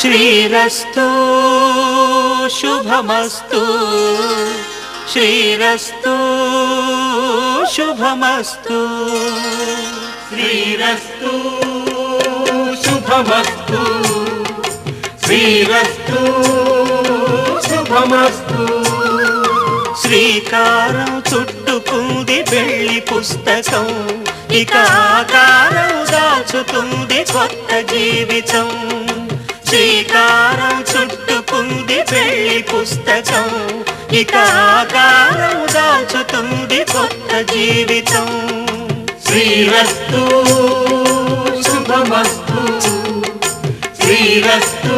శ్రీరస్తు శుభమస్తు శ్రీరస్తు శుభమస్తు శ్రీరస్తు శుభమస్తు శ్రీరస్తు శుభమస్తు శ్రీకారం చుట్టుకుంది వెళ్లి పుస్తకం ఇక ఆకారం దాచుతుంది కొత్త జీవితం శ్రీకారం చుట్టుకుంది వెళ్లి పుస్తకం ఇక ఆకారం దాచుతుంది కొత్త జీవితం శ్రీరస్తు శుభమస్తు శ్రీరస్తు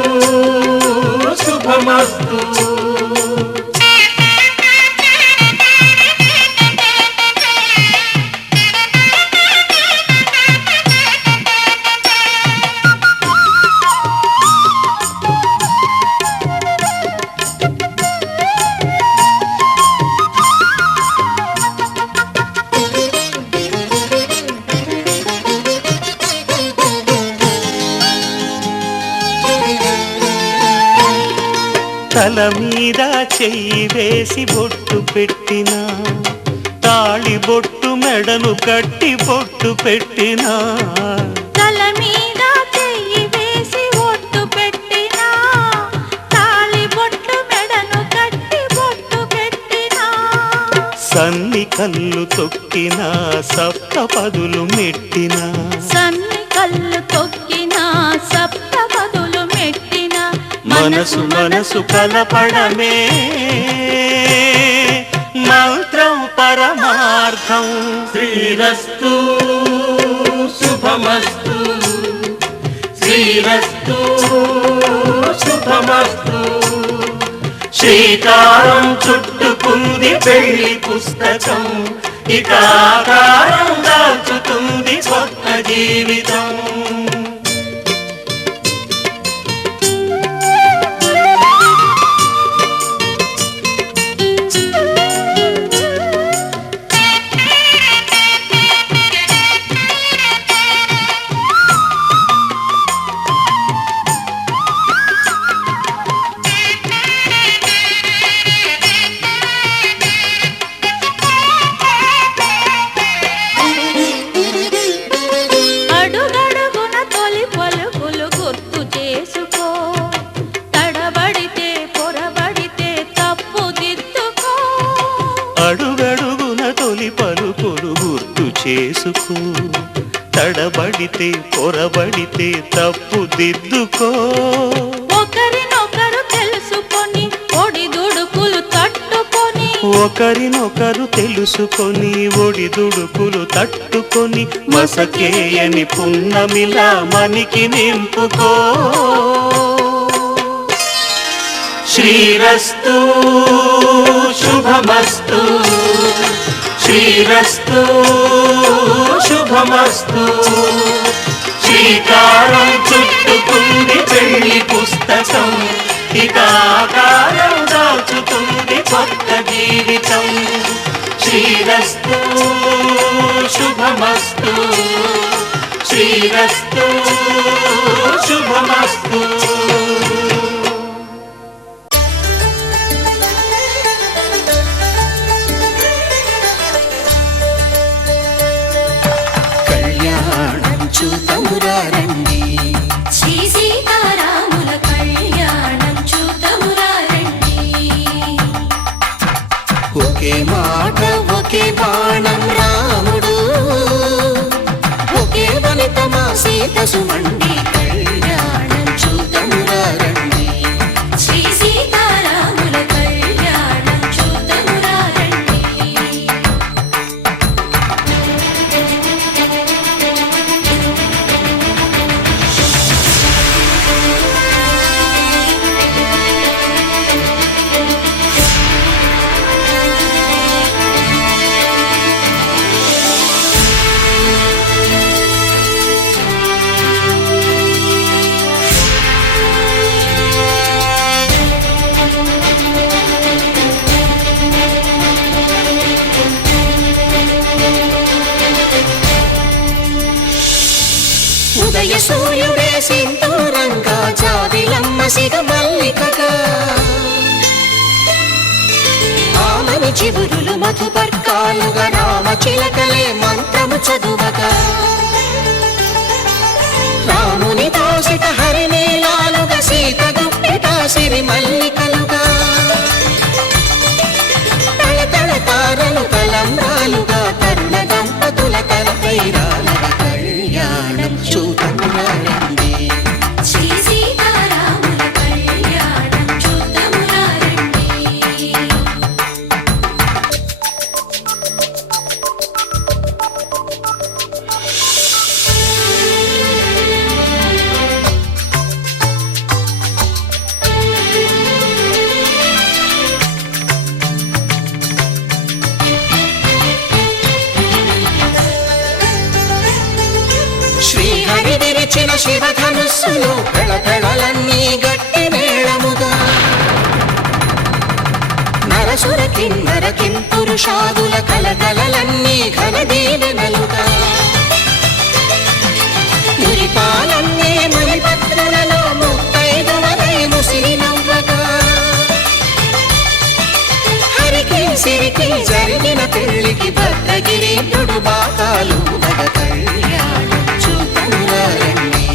శుభమస్తు తల మీద చెయ్యి వేసి బొట్టు పెట్టినా తాళి బొట్టు మెడను కట్టి బొట్టు పెట్టినా తల మీద చెయ్యి వేసి బొట్టు పెట్టినా తాళి బొట్టు మెడను కట్టి బొట్టు పెట్టినా సన్ని కళ్ళు తొక్కినా సప్త పదులు మెట్టినా సన్ని కళ్ళు తొక్కినా సప్త పదులు మెట్టినా మనసు మనసు కలపడమే మంత్రం పరమార్థం శ్రీరస్తు శుభమస్తు శ్రీరస్తు శుభమస్తు శ్రీకారం చుట్టుకుంది వెళ్లి పుస్తకం ఇక ఆకారం దాచుతుంది కొత్త జీవితం అడుగడుగున తొలి పలుకులు గుర్తు చేసుకో తడబడితే పొరబడితే తప్పు దిద్దుకో ఒకరినొకరు తెలుసుకొని ఒడిదుడుకులు తట్టుకొని ఒకరినొకరు తెలుసుకొని ఒడిదుడుకులు తట్టుకొని మసకేయని పున్నమిలా మనికి నింపుకో శ్రీరస్తు శుభమస్తు శ్రీరస్తు శుభమస్తు శ్రీకారం చుట్టుకుంది పెళ్లి పుస్తకం ఇక ఆకారం దాచుతుంది కొత్త జీవితం శ్రీరస్తు శుభమస్తు శ్రీరస్తు శుభమస్తు చూతమురారండి శ్రీ సీతారాముల కళ్యాణం చూతమురారండి ఒకే మాట ఒకే బాణం రాముడు ఒకే వనిత మా సీత సుమండి కళ్యాణం చూతమురారండి శ్రీ సీతారాముల కళ్యాణం చూతమురారండి ఉదయ సూర్యుడే సింధూరంగా జాబిలమ్మ మసిగ మల్లికగా ఆమని చివురులు మధుపర్కాలుగా రామ చిలకలే మంత్రము చదువగా రాముని దోసిట హరినీలాలుగా సీత గుప్పిట సిరి మల్లికలుగా తళతళ తారలు తలంబ్రాలుగా తరుణ దంపతుల తలపైరాలుగా కళ్యాణం చూడమురారండి శ్రీ సీతారాముల కళ్యాణం చూద్దామురారండి. శ్రీహరి విరిచిన శివధనుస్సులు పెళపెళలన్నీ గట్టి మేళముగా నరసుర కిన్నర కింపురుషాదుల కలకలలన్నీ ఘన దీవెనలుగా మురిపాలన్నీ మురిపత్రులలో ముత్తైదువలై ముసిరి నవ్వగా హరికి సిరికి జరిగిన పెళ్లికి భద్రగిరీంద్రుడు బాకాలు కళ్యాణం చూడమురారండి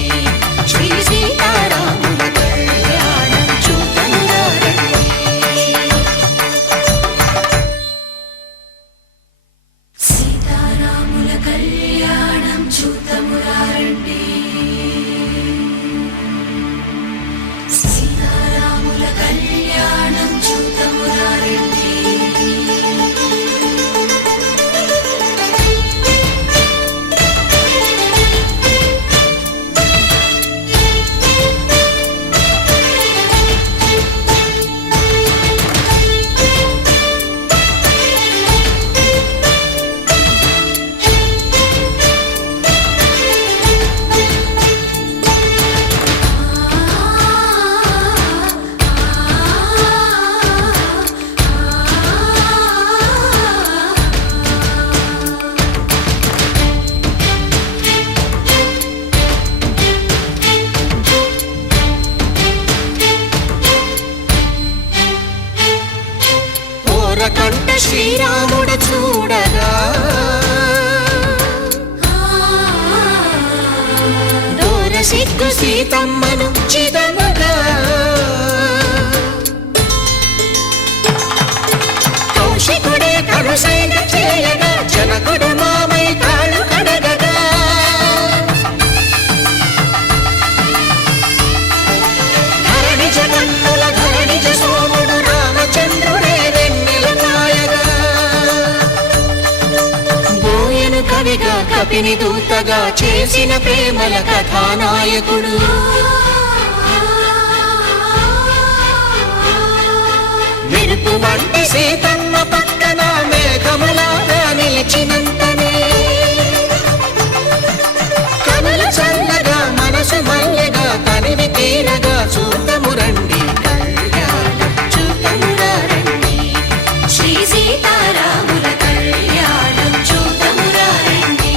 శ్రీ సీతారాముల కళ్యాణం చూడమురారండి సీతారాముల కళ్యాణం చూద్దామురారండి. సీతారాముల కళ్యాణం చూద్దామురారండి. ఓరకంట శ్రీరాముడు చూడగా దూర సిగ్గు సీతమ్మను చిదమగా కౌశికుడే కరుసైన చేయగా జనకుడు మామై కాళ్ళు కడగగా ధరణి జగన్నుల ధరణి సోముడు రామచంద్రుడే వెన్నెల కాయగా బోయను కవిగా కపిని దూతగా చేసిన ప్రేమల కథానాయకుడు మెరుపు వంటి సీతమ్మ పక్కన మేఘములాగా నిలిచినంతనే కనులు చల్లగా మనసు మల్లెగా తనివి తీరగా చూడమురండి కళ్యాణం చూడమురారండి శ్రీ సీతారాముల కళ్యాణం చూద్దామురారండి.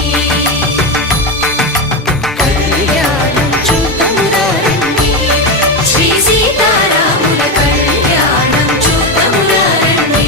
కళ్యాణం చూడమురారండి శ్రీ సీతారాముల కళ్యాణం చూద్దామురారండి.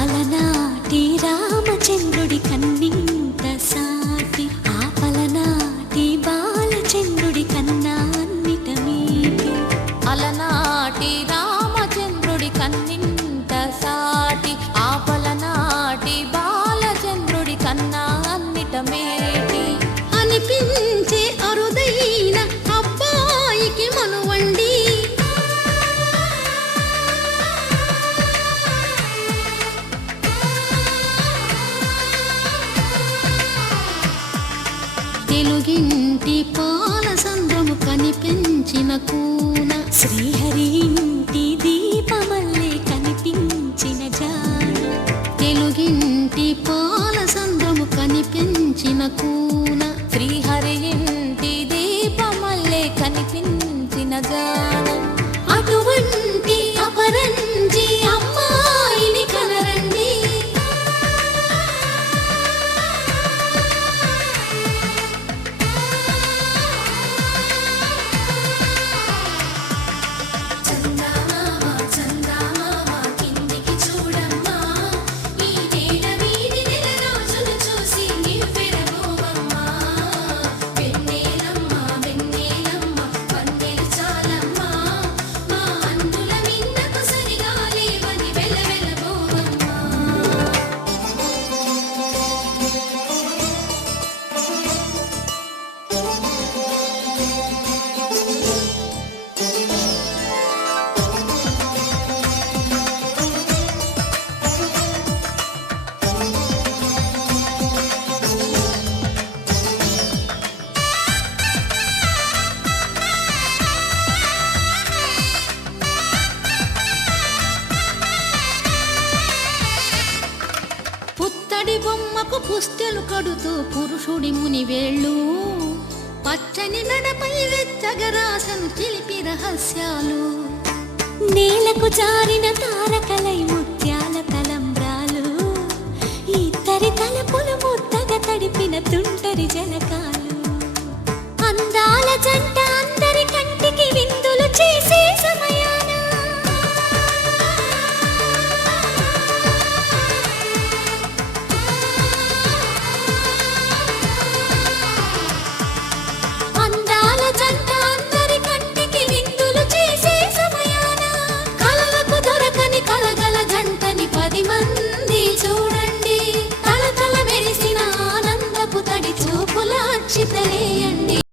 అలనాటి రామచంద్రుడి కన్నింత సాటి ఆపలనాటి బాలచంద్రుడి కన్నా అన్నిట మీటి. అలనాటి రామచంద్రుడి కన్నింత సాటి ఆపలనాటి బాలచంద్రుడి కన్నా అన్నిట మేటి అనిపించే అరుదైన అబ్బాయికి మనువండి. తెలుగింటి పాల సంద్రము కనిపించిన కూన శ్రీహరి ఇంటి దీపమల్లే కనిపించిన జాన తెలుగింటి పాల సంద్రము కనిపించిన కూన శ్రీహరి ఇంటి దీపమల్లే కనిపించిన జాన అటువంటి అపరంజి అమ్మాయిని కనరండి చందమామ చందమామ కిందికి చూడమ్మా ఈ నేల వీడి నెల రోజులు చూసి నివ్వెరబోవమ్మా వెన్నెలమ్మ వెన్నెలమ్మ వన్నెలు చాలమ్మా మా అందుల మిన్నకు సరిగా లేవని వెలవెలబోవమ్మా పుత్తడి బొమ్మకు పుస్తెలు కడుతూ పురుషుడి ముని వేళ్ళు పచ్చని నడపై వెచ్చగరాసను చిలిపి రహస్యాలు నేలకు జారిన తారకలై ముత్యాల తలంబ్రాలు ఇద్దరి తలపులు ముద్దగా తడిపిన తుంటరి జలకాలు అందాల జంట